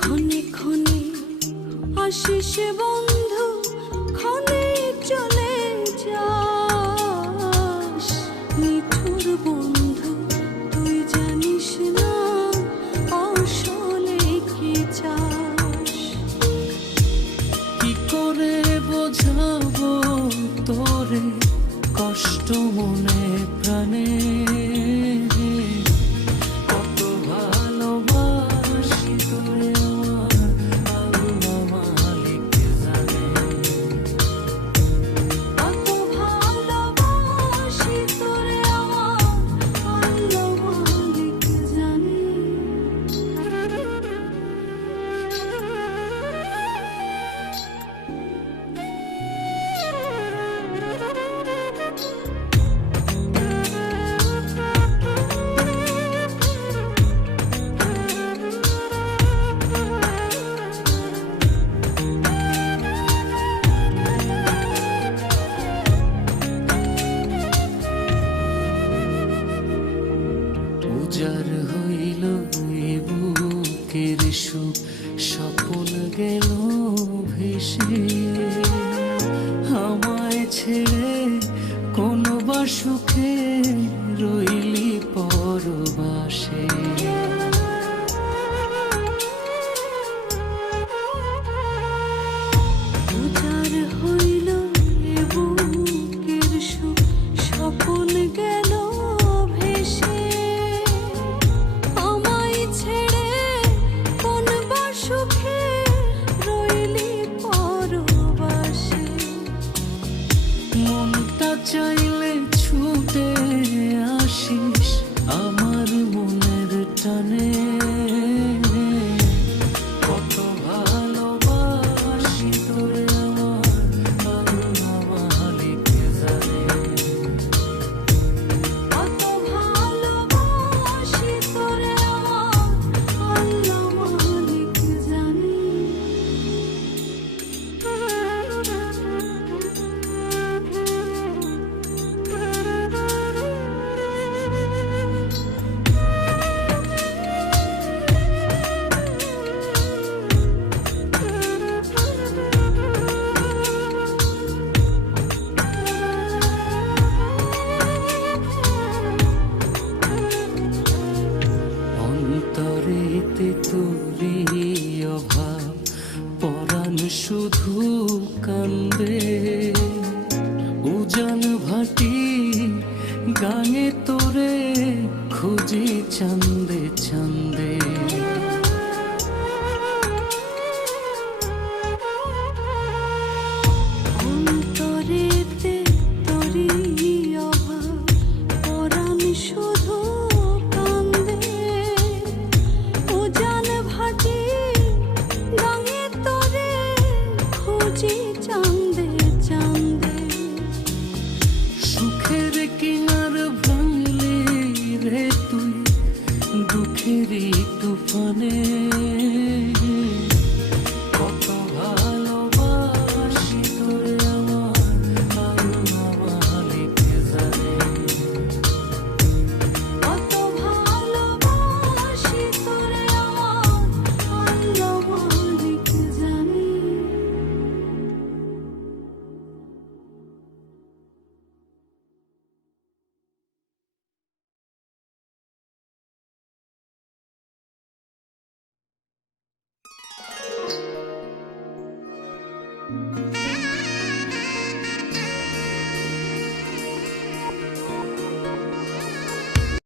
ক্ষণে ক্ষণে আসিস বন্ধু, ক্ষণে চলে যাস। নিঠুর বন্ধু তুই জানিস না আসলে কি চাস। কি করে বোঝাবো তোরে কষ্ট মনে প্রাণে, কত ভালোবাসি তোরে আমার আল্লাহ মালিক জানে। কত ভালোবাসি তোরে আমার আল্লাহ মালিক জানে। উজার হইল এই বুকের সুখ, স্বপ্ন গেল ভেসে। আমায় ছেড়ে কোন বা সুখে রইলি পরবাসে। উজাড় হইল এ বুকের সুখ, স্বপন গেল ভেসে। আমায় ছেড়ে কোন বা সুখে রইলি পরবাসে। মনটা চাইলে ছুটে আসিস আমার মনের টানে, কত ভালোবাসি তোরে আমার আল্লাহ মালিক জানে। কত ভালোবাসি তোরে আমার আল্লাহ মালিক জানে। অন্তরেতে তোরি অভাব, পরাণ শুধু কান্দে। উজান ভাটি গাঙে তোরে খুঁজি চান্দে।